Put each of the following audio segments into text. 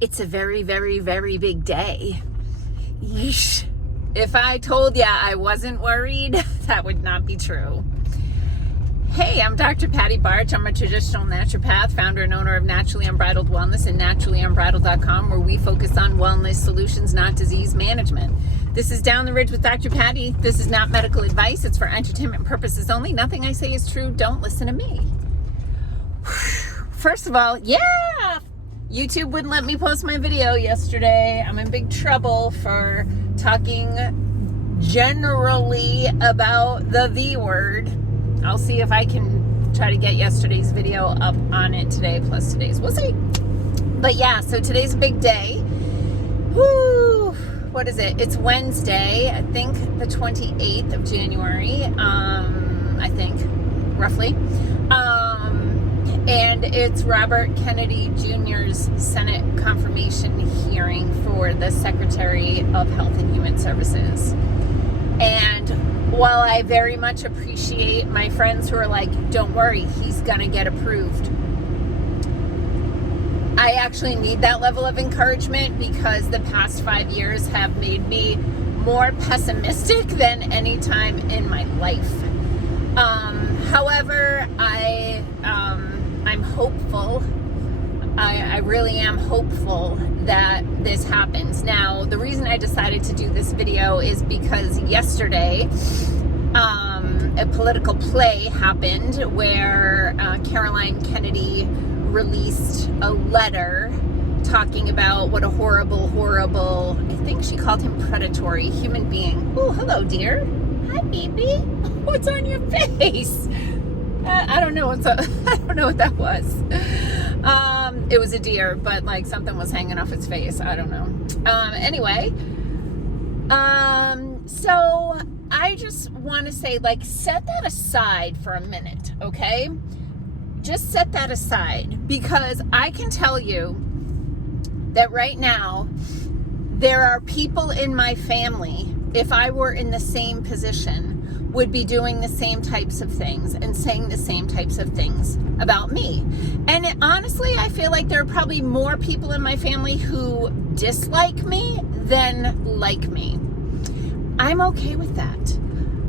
It's a very, very, very big day. Yeesh. If I told you I wasn't worried, that would not be true. Hey, I'm Dr. Patty Barch. I'm a traditional naturopath, founder and owner of Naturally Unbridled Wellness and naturallyunbridled.com, where we focus on wellness solutions, not disease management. This is Down the Ridge with Dr. Patty. This is not medical advice. It's for entertainment purposes only. Nothing I say is true. Don't listen to me. First of all, YouTube wouldn't let me post my video yesterday. I'm in big trouble for talking generally about the V word. I'll see if I can try to get yesterday's video up on it today, plus today's. We'll see. But yeah, so today's a big day. Woo! What is it? It's Wednesday, I think the 28th of January, I think, roughly. And it's Robert Kennedy Jr.'s Senate confirmation hearing for the Secretary of Health and Human Services. And while I very much appreciate my friends who are like, don't worry, he's gonna get approved, I actually need that level of encouragement because the past 5 years have made me more pessimistic than any time in my life. However, I'm hopeful. I really am hopeful that this happens. Now, the reason I decided to do this video is because yesterday a political play happened where Caroline Kennedy released a letter talking about what a horrible, I think she called him predatory human being. Oh, hello, dear. Hi, baby. What's on your face? I don't know. I don't know what that was. It was a deer, but like something was hanging off its face. I don't know. Anyway, so I just want to say, like, set that aside for a minute, okay? Just set that aside, because I can tell you that right now there are people in my family, if I were in the same position, would be doing the same types of things and saying the same types of things about me. And honestly, I feel like there are probably more people in my family who dislike me than like me. I'm okay with that.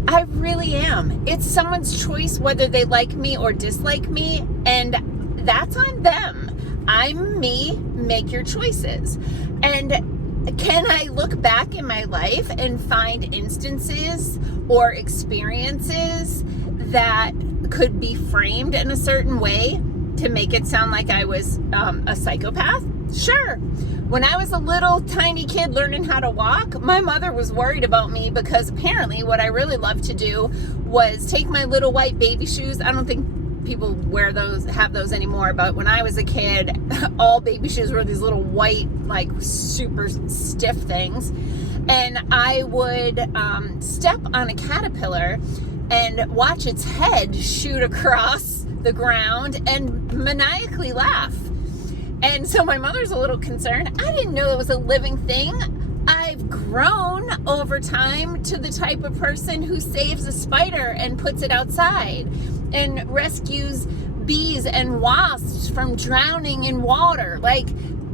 I really am. It's someone's choice whether they like me or dislike me, and that's on them. I'm me, make your choices. And can I look back in my life and find instances or experiences that could be framed in a certain way to make it sound like I was a psychopath? Sure. When I was a little tiny kid learning how to walk, my mother was worried about me because apparently what I really loved to do was take my little white baby shoes. I don't think people have those anymore, but when I was a kid, all baby shoes were these little white, like super stiff things, and I would step on a caterpillar and watch its head shoot across the ground and maniacally laugh. And so my mother's a little concerned. I didn't know it was a living thing. I've grown over time to the type of person who saves a spider and puts it outside and rescues bees and wasps from drowning in water. Like,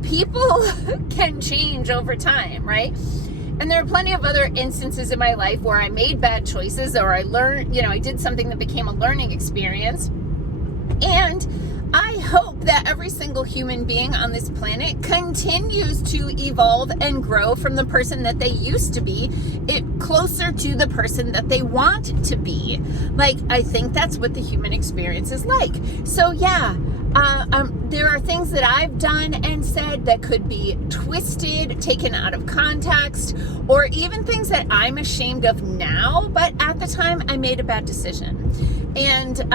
people can change over time, right? And there are plenty of other instances in my life where I made bad choices, or I learned, I did something that became a learning experience. And I hope that every single human being on this planet continues to evolve and grow from the person that they used to be, closer to the person that they want to be. Like, I think that's what the human experience is like. So yeah, there are things that I've done and said that could be twisted, taken out of context, or even things that I'm ashamed of now, but at the time I made a bad decision. And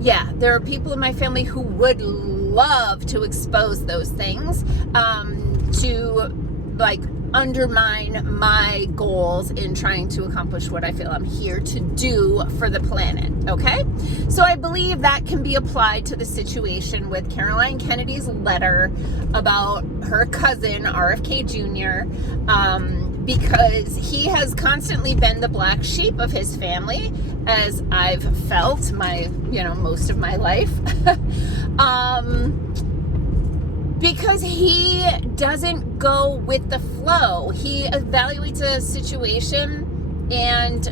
yeah, there are people in my family who would love to expose those things to, like, undermine my goals in trying to accomplish what I feel I'm here to do for the planet, okay? So I believe that can be applied to the situation with Caroline Kennedy's letter about her cousin, RFK Jr., because he has constantly been the black sheep of his family, as I've felt most of my life. because he doesn't go with the flow. He evaluates a situation and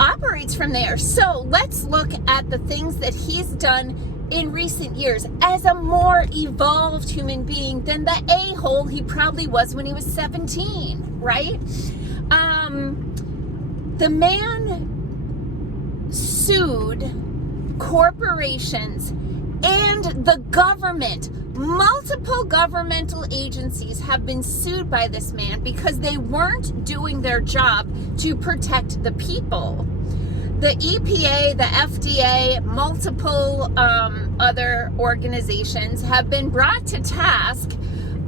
operates from there. So let's look at the things that he's done in recent years as a more evolved human being than the a-hole he probably was when he was 17, right? The man sued corporations and the government. Multiple governmental agencies have been sued by this man because they weren't doing their job to protect the people. The EPA, the FDA, multiple other organizations have been brought to task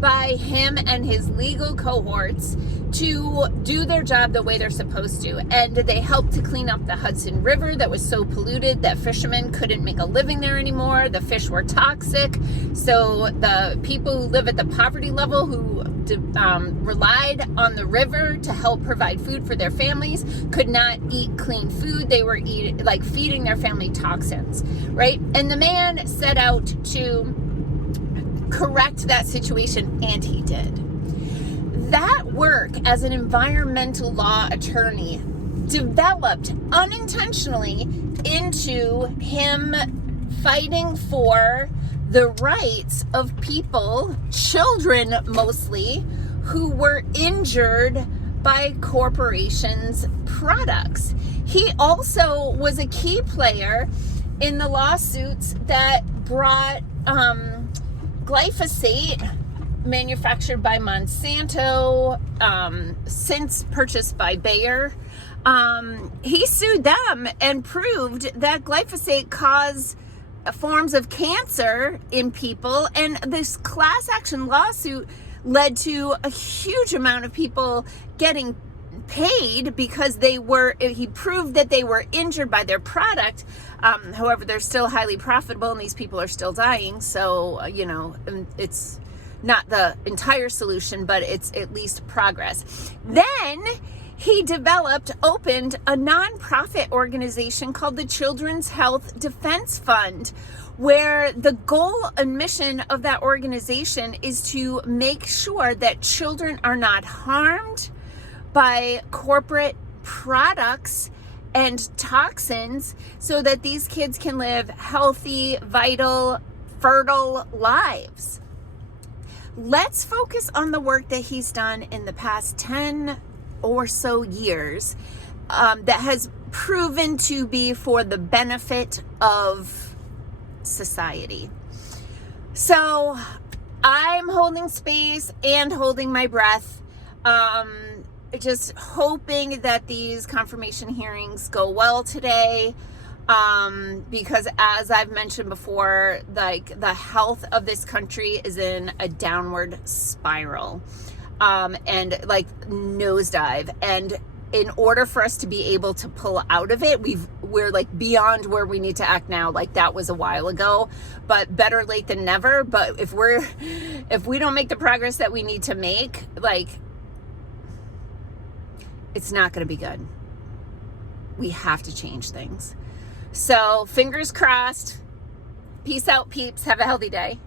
by him and his legal cohorts to do their job the way they're supposed to. And they helped to clean up the Hudson River that was so polluted that fishermen couldn't make a living there anymore. The fish were toxic. So the people who live at the poverty level who relied on the river to help provide food for their families could not eat clean food. They were feeding their family toxins, right? And the man set out to correct that situation, and he did. That work as an environmental law attorney developed unintentionally into him fighting for the rights of people, children mostly, who were injured by corporations' products. He also was a key player in the lawsuits that brought glyphosate, manufactured by Monsanto, since purchased by Bayer. He sued them and proved that glyphosate caused forms of cancer in people, and this class action lawsuit led to a huge amount of people getting paid because he proved that they were injured by their product. However, they're still highly profitable and these people are still dying. So, it's not the entire solution, but it's at least progress. Then he opened a nonprofit organization called the Children's Health Defense Fund, where the goal and mission of that organization is to make sure that children are not harmed by corporate products and toxins so that these kids can live healthy, vital, fertile lives. Let's focus on the work that he's done in the past 10 or so years that has proven to be for the benefit of society. So I'm holding space and holding my breath, just hoping that these confirmation hearings go well today. Because as I've mentioned before, the health of this country is in a downward spiral, and nosedive. And in order for us to be able to pull out of it, we're beyond where we need to act now. That was a while ago, but better late than never. But if we don't make the progress that we need to make, it's not going to be good. We have to change things. So fingers crossed. Peace out, peeps. Have a healthy day.